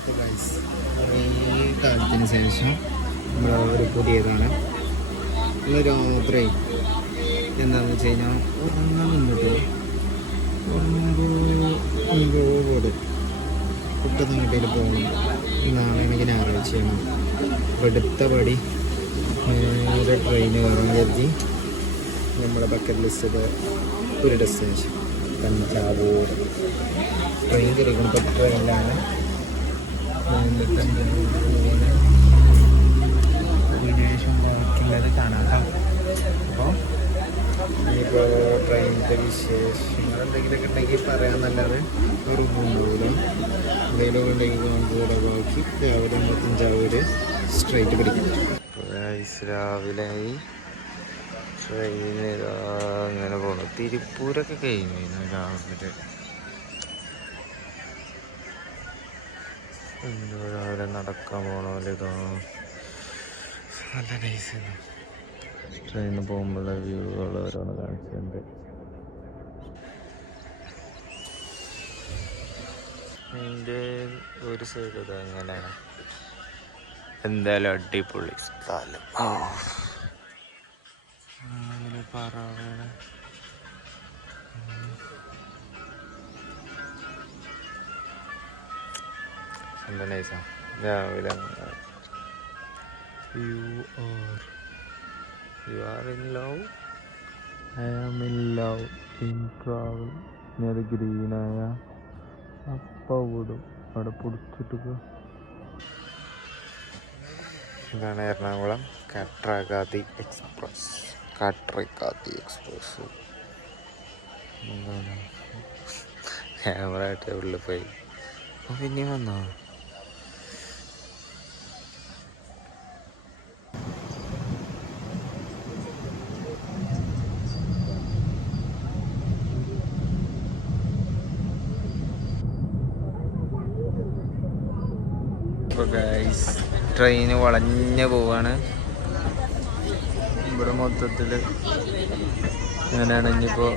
അപ്പോൾ ഗൈസ് കുറേ കാലത്തിന് ശേഷം നമ്മൾ ഒരു പുതിയതാണ് ഇന്ന് രാത്രി എന്താണെന്ന് വെച്ച് കഴിഞ്ഞാൽ ഉറങ്ങാൻ നിന്നിട്ട് ഒമ്പത് കുട്ടനാട്ടിൽ പോകണം. നാളെ എനിക്ക് ഞായറാഴ്ചയാണ്. എടുത്ത പടി നേരെ ട്രെയിന് കയറാൻ കരുതി നമ്മുടെ ബക്കറ്റ് ലിസ്റ്റിൽ ഒരു ഡെസ്റ്റിനേഷൻ തഞ്ചാവൂർ. ട്രെയിൻ കയറിക്കുന്നത് ട്രെയിനിലാണ്. അതിനുശേഷം ബാക്കിയുള്ളത് കാണാം. അപ്പോൾ ഇനിയിപ്പോൾ ട്രെയിനിൻ്റെ വിശേഷങ്ങൾ എന്തെങ്കിലുമൊക്കെ ഉണ്ടെങ്കിൽ പറയാമെന്നല്ലാതെ ഒരു മുമ്പോല എന്തെങ്കിലും ഉണ്ടെങ്കിൽ കൂടെ ബാക്കി രാവിലെ തഞ്ചാവൂർ സ്ട്രൈറ്റ് പിടിക്കും. രാവിലെ ട്രെയിൻ അങ്ങനെ പോകണം. തിരുപ്പൂരൊക്കെ കഴിഞ്ഞു രാവിലെ. രാവിലെ നടക്കാൻ പോകണമല്ലോ. ഇതോ നല്ല നൈസാണ്. ട്രെയിനിൽ പോകുമ്പോഴുള്ള വ്യൂകൾ ഓരോന്ന് കാണിച്ചിട്ടുണ്ട്. എൻ്റെ ഒരു സൈഡ് ഇത് അങ്ങനെയാണ്. എന്തായാലും അടിപൊളി സ്ഥലം. അങ്ങനെ പറവണ എന്താ നൈസാ. രാവിലെ You are in love. I am in love in travel. നേരെ ഗ്രീനായ അപ്പം വിടും അവിടെ പിടിച്ചിട്ട്. ഇതാണ് എറണാകുളം കാട്രഗാതി എക്സ്പ്രസ്. എന്താണ് ക്യാമറ ആയിട്ട് ഉള്ളിൽ പോയി. പിന്നെ വന്നോ ട്രെയിന് വളഞ്ഞ് പോവാണ്. ഇവിടെ മൊത്തത്തിൽ അങ്ങനെയാണ്. ഇനിയിപ്പോൾ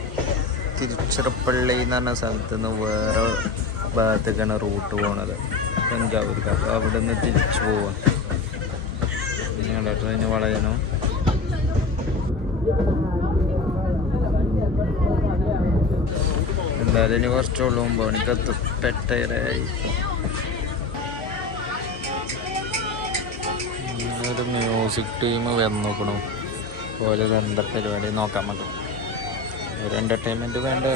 തിരുച്ചിറപ്പള്ളി എന്ന് പറഞ്ഞ സ്ഥലത്ത് നിന്ന് വേറെ ഭാഗത്തേക്കാണ് റൂട്ട് പോണത്, തഞ്ചാവൂർക്ക്. അപ്പോൾ അവിടെ നിന്ന് തിരിച്ചു പോവാം. ഞങ്ങളുടെ ട്രെയിന് വളയണോ. എന്തായാലും ഇനി കുറച്ചുള്ളൂ 9 മണിക്കെത്തും. പെട്ടേരായി. ഒരു മ്യൂസിക് ടീം വന്നോക്കണം പോലെ എന്താ പരിപാടി നോക്കാൻ മതി. ഒരു എൻ്റർടൈൻമെൻറ്റ് വേണ്ടേ.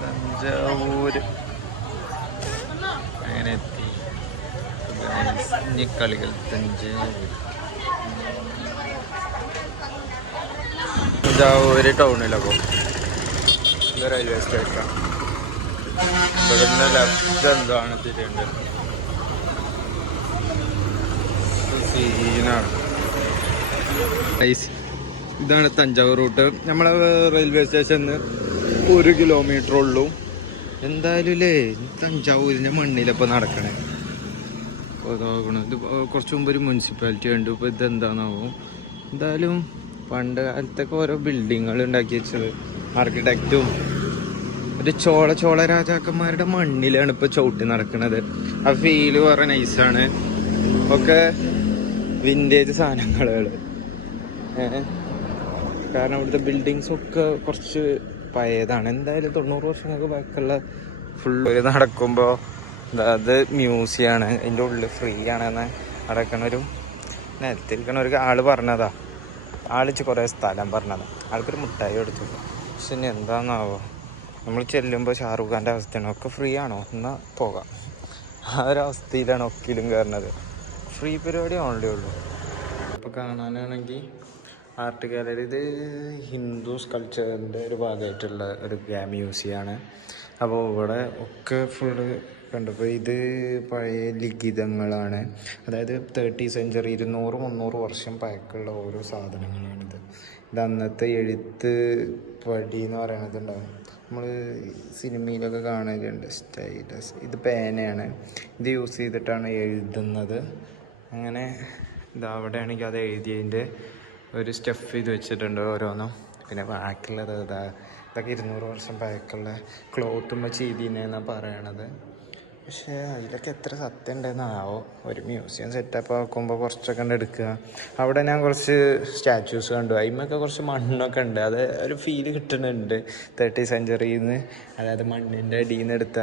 തഞ്ചാവൂര് അങ്ങനെ എത്തി. കളികൾ തഞ്ചാവൂര് ടൗണിലപ്പോൾ ഇത് റെയിൽവേ സ്റ്റേഷനാണ്. ഇവിടുന്ന് ലെഫ്റ്റ് എന്താണ് തിരിയേണ്ടത്. സീനാണ്. ഇതാണ് തഞ്ചാവൂർ റൂട്ട്. നമ്മളെ റെയിൽവേ സ്റ്റേഷനിൽ 1 കിലോമീറ്റർ ഉള്ളൂ. എന്തായാലും അല്ലേ തഞ്ചാവൂരിൻ്റെ മണ്ണിലപ്പോൾ നടക്കണേ. ഇത് കുറച്ച് മുമ്പ് ഒരു മുനിസിപ്പാലിറ്റി കണ്ടു. ഇപ്പോൾ ഇതെന്താണെന്നാവും. എന്തായാലും പണ്ട് കാലത്തൊക്കെ ഓരോ ബിൽഡിങ്ങുകൾ ഉണ്ടാക്കി വെച്ചത് ആർക്കിടെക്റ്റും ഒരു ചോള രാജാക്കന്മാരുടെ മണ്ണിലാണ് ഇപ്പോൾ ചവിട്ടി നടക്കുന്നത്. ആ ഫീല് വളരെ നൈസാണ്. ഒക്കെ വിൻറ്റേജ് സാധനങ്ങൾ. കാരണം ഇവിടുത്തെ ബിൽഡിങ്സൊക്കെ കുറച്ച് പഴയതാണ്. എന്തായാലും 90 വർഷങ്ങൾക്ക് ബാക്കിയുള്ള ഫുള്ള് നടക്കുമ്പോൾ അത് മ്യൂസിയമാണ്. അതിൻ്റെ ഉള്ളിൽ ഫ്രീ ആണെന്ന് നടക്കണൊരു നിലത്തിരിക്കണ ഒരു ആള് പറഞ്ഞതാ, ആളിച്ച് കുറേ സ്ഥലം പറഞ്ഞതാ, ആൾക്കൊരു മുട്ടായി എടുത്തു. പക്ഷെ ഇനി എന്താണെന്നാവോ, നമ്മൾ ചെല്ലുമ്പോൾ ഷാറൂഖ് ഖാൻ്റെ അവസ്ഥയാണ്, ഒക്കെ ഫ്രീ ആണോ എന്നാൽ പോകാം, ആ ഒരവസ്ഥയിലാണ് ഒക്കിലും കയറുന്നത്. ഫ്രീ പരിപാടി ഓൺലി ഉള്ളൂ. ഇപ്പോൾ കാണാനാണെങ്കിൽ ആർട്ട് ഗാലറി, ഇത് ഹിന്ദുസ് കൾച്ചറിൻ്റെ ഒരു ഭാഗമായിട്ടുള്ള ഒരു മ്യൂസിയമാണ്. അപ്പോൾ ഇവിടെ ഒക്കെ ഫുള്ള് കണ്ടപ്പോൾ ഇത് പഴയ ലിഖിതങ്ങളാണ്, അതായത് 30th സെഞ്ച്വറി 200-300 വർഷം പഴക്കമുള്ള ഓരോ സാധനങ്ങളാണിത്. ഇത് അന്നത്തെ എഴുത്ത് പടി എന്ന് പറയണതുണ്ടാവും, നമ്മൾ സിനിമയിലൊക്കെ കാണലുണ്ട്, സ്റ്റൈലസ്. ഇത് പേനയാണ്, ഇത് യൂസ് ചെയ്തിട്ടാണ് എഴുതുന്നത്. അങ്ങനെ ഇതാ അവിടെയാണെങ്കിൽ അത് എഴുതിയതിൻ്റെ ഒരു സ്റ്റഫ് ചെയ്ത് വെച്ചിട്ടുണ്ട് ഓരോന്നും. പിന്നെ ബാക്കിയുള്ളത് ഇതൊക്കെ 200 വർഷം പഴക്കമുള്ള ക്ലോത്തുമ്മ ചെയ്തിനെന്നാണ് പറയണത്. പക്ഷേ അതിലൊക്കെ എത്ര സത്യം ഉണ്ടെന്നാവോ. ഒരു മ്യൂസിയം സെറ്റപ്പ് ആക്കുമ്പോൾ കുറച്ചൊക്കെ ഉണ്ട് എടുക്കുക. അവിടെ ഞാൻ കുറച്ച് സ്റ്റാച്യൂസ് കണ്ടു, അതിമൊക്കെ കുറച്ച് മണ്ണൊക്കെ ഉണ്ട്, അത് ഒരു ഫീല് കിട്ടുന്നുണ്ട് 30th സെഞ്ച്വറിയിൽ നിന്ന്. അതായത് മണ്ണിൻ്റെ അടിയിൽ നിന്ന് എടുത്ത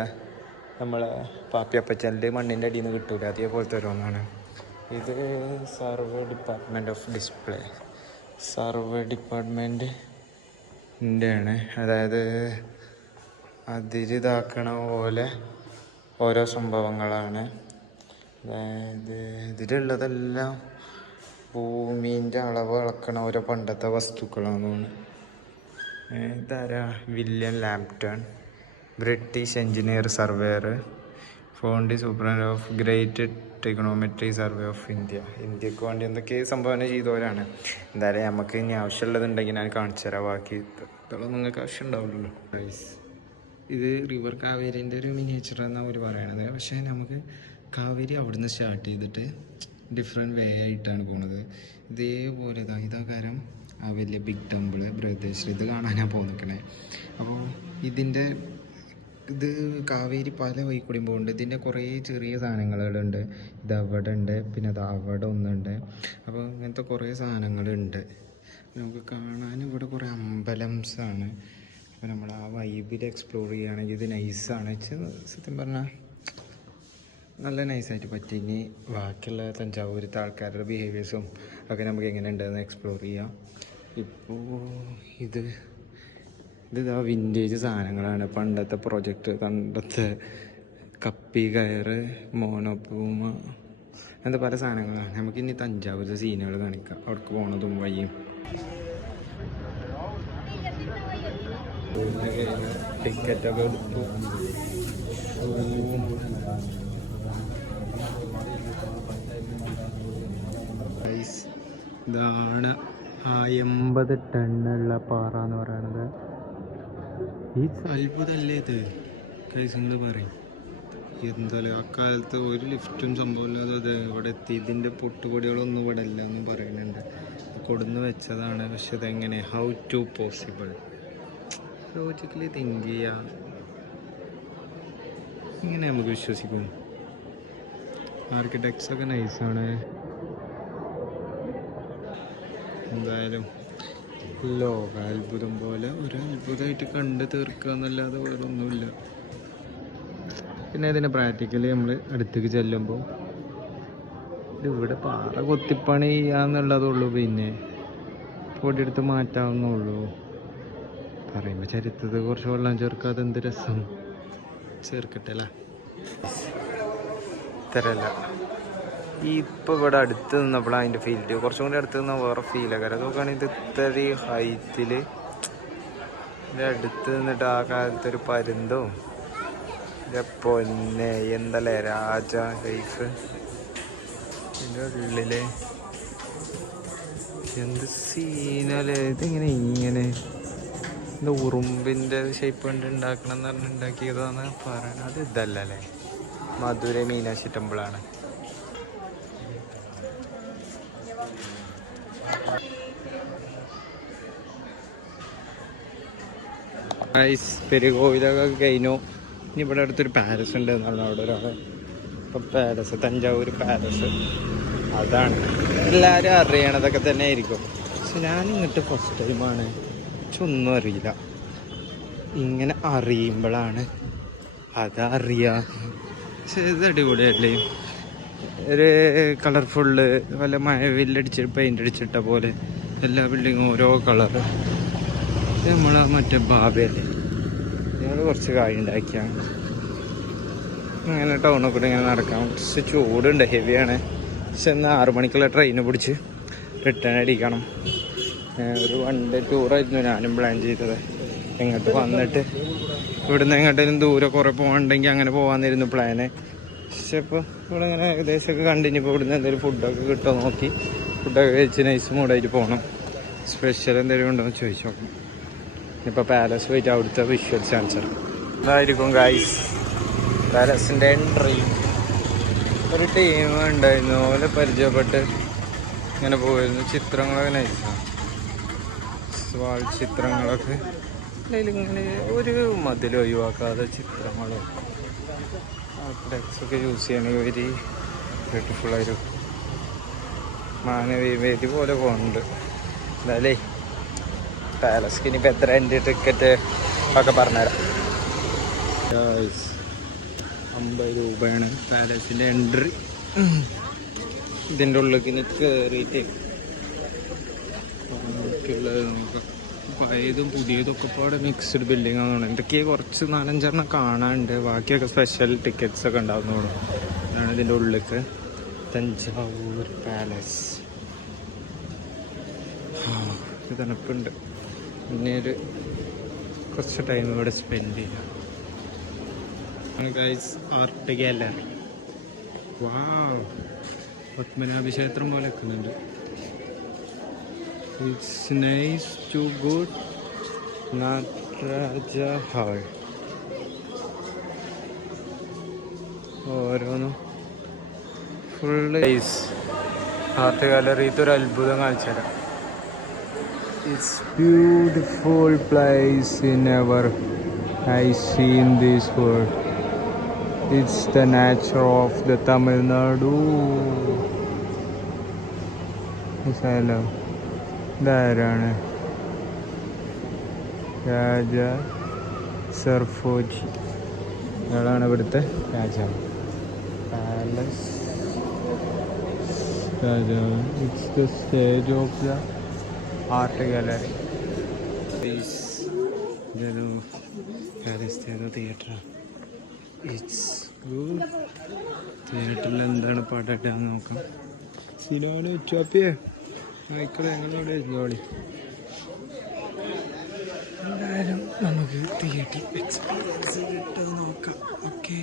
നമ്മളെ പാപ്പിയപ്പച്ചൻ്റെ മണ്ണിൻ്റെ അടിയിൽ നിന്ന് കിട്ടൂല, അതേപോലത്തെ ഓരോന്നാണ്. ഇത് survey department of display, survey ഡിപ്പാർട്ട്മെൻറ്റിൻ്റെ ആണ്. അതായത് അതിരിതാക്കണ പോലെ ഓരോ സംഭവങ്ങളാണ്. അതായത് ഇതിലുള്ളതെല്ലാം ഭൂമീൻ്റെ അളവ് അളക്കണ ഓരോ പണ്ടത്തെ വസ്തുക്കളാണെന്ന്. ഇതാരാ, William Lampton, British engineer surveyor, fondue superintendent of great trigonometry survey of India. ഇന്ത്യക്ക് വേണ്ടി എന്തൊക്കെ സംഭാവന ചെയ്തവരാണ്. എന്തായാലും നമുക്ക് ഇനി ആവശ്യമുള്ളതുണ്ടെങ്കിൽ ഞാൻ കാണിച്ചു തരാം, ബാക്കി ഇതൊന്നും നിങ്ങൾക്ക് ആവശ്യം ഉണ്ടാവില്ലല്ലോ. ഇത് റിവർ കാവേരിൻ്റെ ഒരു മിനിയേച്ചർ എന്നാണ് അവർ പറയണത്. പക്ഷേ നമുക്ക് കാവേരി അവിടുന്ന് സ്റ്റാർട്ട് ചെയ്തിട്ട് ഡിഫറെൻറ്റ് വേ ആയിട്ടാണ് പോണത്. ഇതേപോലെ ഇതാ കാരണം ആ വലിയ ബിഗ് ടെമ്പിൾ ബൃഹദേശ്വരി, ഇത് കാണാനാണ് പോന്നിക്കണേ. അപ്പോൾ ഇത് കാവേരി പല വഴിക്കൂടിയും പോകുന്നുണ്ട്. ഇതിൻ്റെ കുറേ ചെറിയ സാധനങ്ങളുണ്ട്, ഇത് അവിടെ ഉണ്ട്, പിന്നെ അത് അവിടെ ഒന്നുണ്ട്. അപ്പോൾ ഇങ്ങനത്തെ കുറേ സാധനങ്ങളുണ്ട് നമുക്ക് കാണാൻ. ഇവിടെ കുറേ അമ്പലംസാണ്. അപ്പോൾ നമ്മൾ ആ വൈബിൽ എക്സ്പ്ലോർ ചെയ്യുകയാണെങ്കിൽ ഇത് നൈസാണ്. സത്യം പറഞ്ഞാൽ നല്ല നൈസായിട്ട് പറ്റി. ഇനി ബാക്കിയുള്ള തഞ്ചാവൂരത്തെ ആൾക്കാരുടെ ബിഹേവിയേഴ്സും ഒക്കെ നമുക്ക് എങ്ങനെ ഉണ്ടെന്ന് എക്സ്പ്ലോർ ചെയ്യാം. ഇപ്പോൾ ഇതാ വിൻറ്റേജ് സാധനങ്ങളാണ്, പണ്ടത്തെ പ്രൊജക്റ്റ്, പണ്ടത്തെ കപ്പി കയറ്, മോണോപൂമ, അങ്ങനത്തെ പല സാധനങ്ങളാണ്. നമുക്കിനി തഞ്ചാവൂരിലെ സീനുകൾ കാണിക്കാം, അവിടേക്ക് പോണതും വഴിയും. ടിക്കറ്റൊക്കെ എടുത്തു. ഇതാണ് ആ 80 ടണ്ണുള്ള പാറ എന്ന് പറയണത്. ഈ അത്ഭുതമല്ലേ ഇത് കൈസ്, എന്ത് പറയും. എന്തായാലും അക്കാലത്ത് ഒരു ലിഫ്റ്റും സംഭവമില്ലാതെ അത് ഇവിടെ എത്തി. ഇതിൻ്റെ പൊട്ടുപൊടികളൊന്നും ഇവിടെ ഇല്ല എന്നും പറയുന്നുണ്ട്. കൊടുന്ന് വെച്ചതാണ്. പക്ഷെ ഇതെങ്ങനെ, how to possible? Logically think ചെയ്യാം, ഇങ്ങനെ നമുക്ക് വിശ്വസിക്കും. ആർക്കിടെക്ട്സ് ഒക്കെ നൈസാണ്. എന്തായാലും ലോക അത്ഭുതം പോലെ ഒരു അത്ഭുതമായിട്ട് കണ്ട് തീർക്കുക എന്നല്ലാതെ വേറെ ഒന്നുമില്ല. പിന്നെ ഇതിൻ്റെ പ്രാക്ടിക്കലി നമ്മൾ അടുത്തേക്ക് ചെല്ലുമ്പോൾ ഇവിടെ പാറ കൊത്തിപ്പണി ചെയ്യാന്നുള്ളതുള്ളൂ, പിന്നെ പൊടിയെടുത്ത് മാറ്റാവുന്നുള്ളൂ. പറയുമ്പോൾ ചരിത്രത്തെ കുറച്ച് വെള്ളം ചേർക്കാതെ എന്ത് രസം. ചേർക്കട്ടെ അല്ല, ഇത്തരല്ല. ഇപ്പോൾ ഇവിടെ അടുത്ത് നിന്നപ്പോൾ അതിൻ്റെ ഫീൽഡ് കുറച്ചും കൂടി അടുത്ത് നിന്നാൽ വേറെ ഫീലാണ്. കാരണം നോക്കുകയാണെങ്കിൽ ഇത് ഇത്രയും ഹൈറ്റിൽ ഇതിൻ്റെ അടുത്ത് നിന്നിട്ട് ആ കാലത്തൊരു പരുന്തും പൊന്നെ എന്തല്ലേ രാജ ലൈഫ്. ഇതിൻ്റെ ഉള്ളില് എന്ത് സീനല്ലേ. ഇതിങ്ങനെ ഇങ്ങനെ എന്താ ഉറുമ്പിൻ്റെ ഷേപ്പ് കൊണ്ട് ഉണ്ടാക്കണം എന്ന് പറഞ്ഞ് ഉണ്ടാക്കിയതാന്ന് പറയണത്. അത് ഇതല്ലേ, മധുര മീനാക്ഷി ടെമ്പിളാണ്. പെരുകോവിലൊക്കെ കഴിഞ്ഞു. ഇനി ഇവിടെ അടുത്തൊരു പാലസ് ഉണ്ട് എന്നാണ് അവിടെ ഒരാൾ. ഇപ്പം പാലസ്, തഞ്ചാവൂർ പാലസ്, അതാണ് എല്ലാവരും അറിയണതൊക്കെ തന്നെ ആയിരിക്കും. പക്ഷെ ഞാനിങ്ങോട്ട് ഫസ്റ്റ് ടൈമാണ്, പക്ഷെ ഒന്നും അറിയില്ല. ഇങ്ങനെ അറിയുമ്പോഴാണ് അതറിയാം. പക്ഷെ ഇത് അടിപൊളിയല്ലേ. ഒരു കളർഫുള്ള് വല്ല മഴവില്ലടിച്ച് പെയിൻ്റ് അടിച്ചിട്ട പോലെ എല്ലാ ബിൽഡിങ്ങും ഓരോ കളറ്. ഇത് നമ്മളെ മറ്റേ ബാബയല്ലേ, ഞങ്ങൾ കുറച്ച് കായ് ഉണ്ടാക്കിയാണ്. ഇങ്ങനെ ടൗണിൽ കൂടെ ഇങ്ങനെ നടക്കാം. കുറച്ച് ചൂടുണ്ട്, ഹെവിയാണ്. പക്ഷെ എന്നാൽ 6 മണിക്കുള്ള ട്രെയിന് പിടിച്ച് റിട്ടേൺ അടിക്കണം. ഒരു 1 ഡേ ടൂറായിരുന്നു ഞാനും പ്ലാൻ ചെയ്തത്. ഇങ്ങോട്ട് വന്നിട്ട് ഇവിടുന്ന് എങ്ങോട്ടേലും ദൂരെ കുറേ പോകണമെങ്കിൽ അങ്ങനെ പോകാമെന്നായിരുന്നു പ്ലാന്. പക്ഷെ ഇപ്പോൾ ഇവിടെ ഇങ്ങനെ ഏകദേശമൊക്കെ കണ്ടിന്യൂ ഇവിടുന്ന് എന്തെങ്കിലും ഫുഡൊക്കെ കിട്ടുമോ നോക്കി ഫുഡൊക്കെ കഴിച്ച് നൈസ് മൂഡായിട്ട് പോകണം. സ്പെഷ്യൽ എന്തെങ്കിലും ഉണ്ടോ എന്ന് ചോദിച്ചു നോക്കണം. ഇപ്പോൾ പാലസ് പോയിട്ട് അവിടുത്തെ വിഷ്വൽസ് കാണിച്ചാൽ ഇതായിരിക്കും ഗൈസ് പാലസിൻ്റെ എൻട്രി. ഒരു ടീം ഉണ്ടായിരുന്നു, ഓലെ പരിചയപ്പെട്ട് ഇങ്ങനെ പോയിരുന്നു. ചിത്രങ്ങളൊക്കെ നൈസാണ്, വാൾ ചിത്രങ്ങളൊക്കെ. അതിലിങ്ങനെ ഒരു മതിൽ ഒഴിവാക്കാതെ ചിത്രങ്ങൾ ഡെക്സൊക്കെ യൂസ് ചെയ്യണമെങ്കിൽ വെരി ബ്യൂട്ടിഫുള്ളായൊരു മാനവേദി പോലെ പോകുന്നുണ്ട്. എന്തായാലേ പാലസ്ക്ക് ഇനിയിപ്പോൾ എത്ര എൻ്റെ ടിക്കറ്റ് ഒക്കെ പറഞ്ഞുതരാം. 50 രൂപയാണ് പാലസിൻ്റെ എൻട്രി. ഇതിൻ്റെ ഉള്ളിലേക്ക് ഇനി കയറിയിട്ട് ഉള്ളത് നോക്കാം. പഴയതും പുതിയതൊക്കെ പാടെ മിക്സ്ഡ് ബിൽഡിംഗ് ആണെന്ന് തോന്നുന്നു. എന്തൊക്കെയോ കുറച്ച് 4-5 കാണാനുണ്ട്, ബാക്കിയൊക്കെ സ്പെഷ്യൽ ടിക്കറ്റ്സ് ഒക്കെ ഉണ്ടാവുന്ന തോന്നുന്നു. അതാണ് ഇതിൻ്റെ ഉള്ളിലേക്ക് തഞ്ചാവൂർ പാലസ്. തണുപ്പുണ്ട്. പിന്നെ ഒരു കുറച്ച് ടൈം ഇവിടെ സ്പെൻഡ് ചെയ്യാം. Guys art gallery. Wow, Padmanabha ക്ഷേത്രം പോലെ നിൽക്കുന്നുണ്ട്. It's nice to good Nataraja Hall. ഓരോന്നും ഫുള്ള് ആർട്ട് ഗാലറിത്തെ ഒരു അത്ഭുതം കാണിച്ചുതരാം. It's beautiful place in ever I see in this world. It's the nature of the Tamil Nadu. Hello. ഇതാരാണ്? രാജ സർഫോജി. അയാളാണ് ഇവിടുത്തെ രാജാവ്. പാലസ് രാജാവ്. It's the stage of the art gallery. ഇതൊരു പാലസിൻ്റെ തിയേറ്ററാണ്. It's good. തിയേറ്ററിൽ എന്താണ് പാട്ടായിട്ടാന്ന് നോക്കാം. സിനോന് ചോപ്പിയേ ആയിക്കോട്ടെ, ഞങ്ങളവിടെ ജോളി. എന്തായാലും നമുക്ക് തിയേറ്റർ എക്സ്പീരിയൻസ് കിട്ടുക നോക്കാം. ഓക്കെ,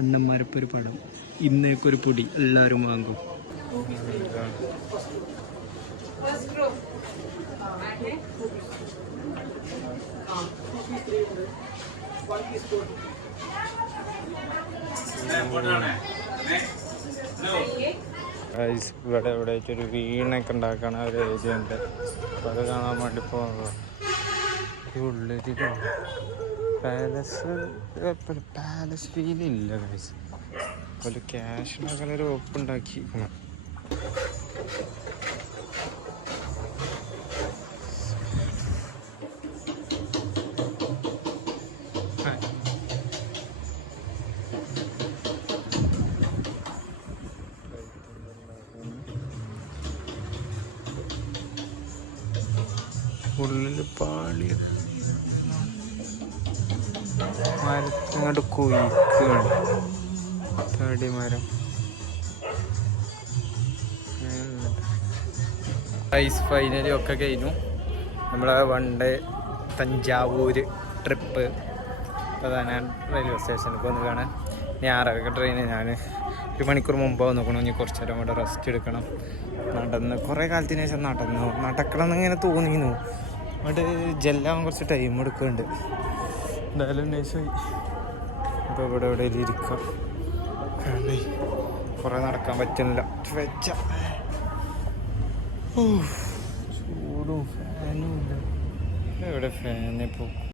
അണ്ണന്മാരിപ്പൊരു പടം, ഇന്നേക്കൊരു പൊടി എല്ലാവരും വാങ്ങും. ഇവിടെ ഇവിടെ ഒരു വീണൊക്കെ ഉണ്ടാക്കണ ഒരു ഏരിയ ഉണ്ട്. അപ്പോൾ അത് കാണാൻ വേണ്ടി പോകുന്നത്. ഉള്ളിലേക്കാണ് പാലസ് ഫീലില്ല ഗൈസ്. ഒരു ക്യാഷ് ഉണ്ടാക്കാൻ ഒരു ഒപ്പുണ്ടാക്കി. ഉള്ളിൽ പാളി മരത്തിനോട് കുയിക്കുകയാണ്. തടിമരം. ഫൈനലി ഒക്കെ കഴിഞ്ഞു നമ്മളെ 1 ഡേ തഞ്ചാവൂർ ട്രിപ്പ്. അപ്പോൾ ഞാൻ റെയിൽവേ സ്റ്റേഷനിലേക്ക് വന്ന് കാണാൻ. ഇനി 6:30 ട്രെയിന്. ഞാൻ 1 മണിക്കൂർ മുമ്പ് നോക്കണം. ഇനി കുറച്ച് നേരം കൂടെ റെസ്റ്റ് എടുക്കണം. നടന്ന് കുറേ കാലത്തിന് ശേഷം നടക്കണം എന്നിങ്ങനെ തോന്നിയിരുന്നു. അവിടെ ജെല്ലാവാൻ കുറച്ച് ടൈം എടുക്കുന്നുണ്ട്. എന്തായാലും നൈസായി. അപ്പോൾ ഇവിടെ എവിടെയെങ്കിലും ഇരിക്കാം. കാരണം കുറേ നടക്കാൻ പറ്റുന്നില്ല. ചൂടും ഫാനും ഇല്ല. എവിടെ ഫാനിപ്പോൾ